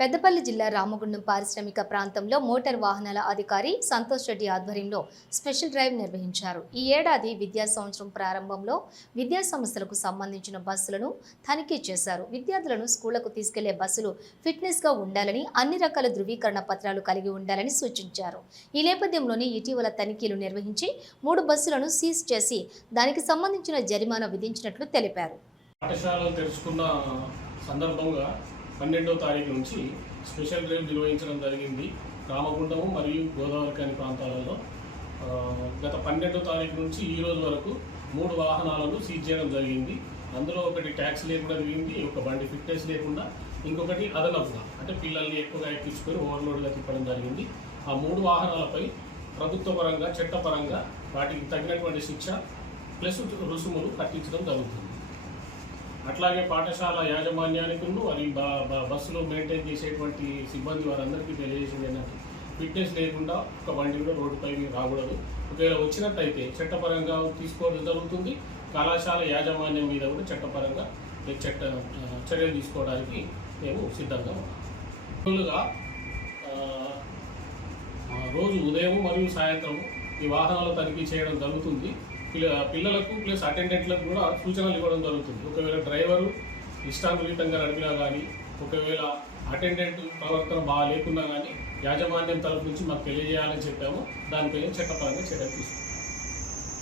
పెద్దపల్లి జిల్లా రామగుండం పారిశ్రామిక ప్రాంతంలో మోటార్ వాహనాల అధికారి సంతోష్ రెడ్డి ఆధ్వర్యంలో స్పెషల్ డ్రైవ్ నిర్వహించారు. ఈ ఏడాది విద్యా సంవత్సరం ప్రారంభంలో విద్యా సంస్థలకు సంబంధించిన బస్సులను తనిఖీ చేశారు. విద్యార్థులను స్కూళ్లకు తీసుకెళ్లే బస్సులు ఫిట్నెస్ గా ఉండాలని, అన్ని రకాల ధృవీకరణ పత్రాలు కలిగి ఉండాలని సూచించారు. ఈ నేపథ్యంలోనే ఇటీవల తనిఖీలు నిర్వహించి 3 బస్సులను సీజ్ చేసి దానికి సంబంధించిన జరిమానా విధించినట్లు తెలిపారు. పాఠశాలలు తెరుచుకున్న సందర్భంగా 12వ తారీఖు నుంచి స్పెషల్ డ్రైవ్ నిర్వహించడం జరిగింది. రామగుండము మరియు గోదావరిఖని ప్రాంతాలలో గత 12వ తారీఖు నుంచి ఈ రోజు వరకు 3 వాహనాలను సీజ్ చేయడం జరిగింది. అందులో ఒకటి ట్యాక్స్ లేకుండా తిరిగింది, ఒక బండి ఫిట్నెస్ లేకుండా, ఇంకొకటి అదనపుగా అంటే పిల్లల్ని ఎక్కువగా ఎక్కించుకొని ఓవర్లోడ్గా తిప్పడం జరిగింది. ఆ 3 వాహనాలపై ప్రభుత్వ పరంగా చట్టపరంగా వాటికి తగినటువంటి శిక్ష ప్లస్ రుసుములు కట్టించడం జరుగుతుంది. అట్లాగే పాఠశాల యాజమాన్యానికి మరి బస్సులో మెయింటైన్ చేసేటువంటి సిబ్బంది వారందరికీ తెలియజేసింది ఏంటంటే ఫిట్నెస్ లేకుండా ఒక బండి కూడా రోడ్డుపై రాకూడదు. ఒకవేళ వచ్చినట్టయితే చట్టపరంగా తీసుకోవడం జరుగుతుంది. కళాశాల యాజమాన్యం మీద కూడా చట్టపరంగా చర్యలు తీసుకోవడానికి మేము సిద్ధంగా ఉన్నాం. రోజు ఉదయం మరియు సాయంత్రం ఈ వాహనాలు తనిఖీ చేయడం జరుగుతుంది. పిల్లలకు ప్లస్ అటెండెంట్లకు కూడా సూచనలు ఇవ్వడం జరుగుతుంది. ఒకవేళ డ్రైవరు ఇష్టానురీతంగా నడిపినా కానీ, ఒకవేళ అటెండెంట్ ప్రవర్తన బాగా లేకున్నా కానీ యాజమాన్యం తరఫు నుంచి మాకు తెలియజేయాలని చెప్పాము. దానిపైన చట్టపరంగా చర్యలు తీసుకుంటాం.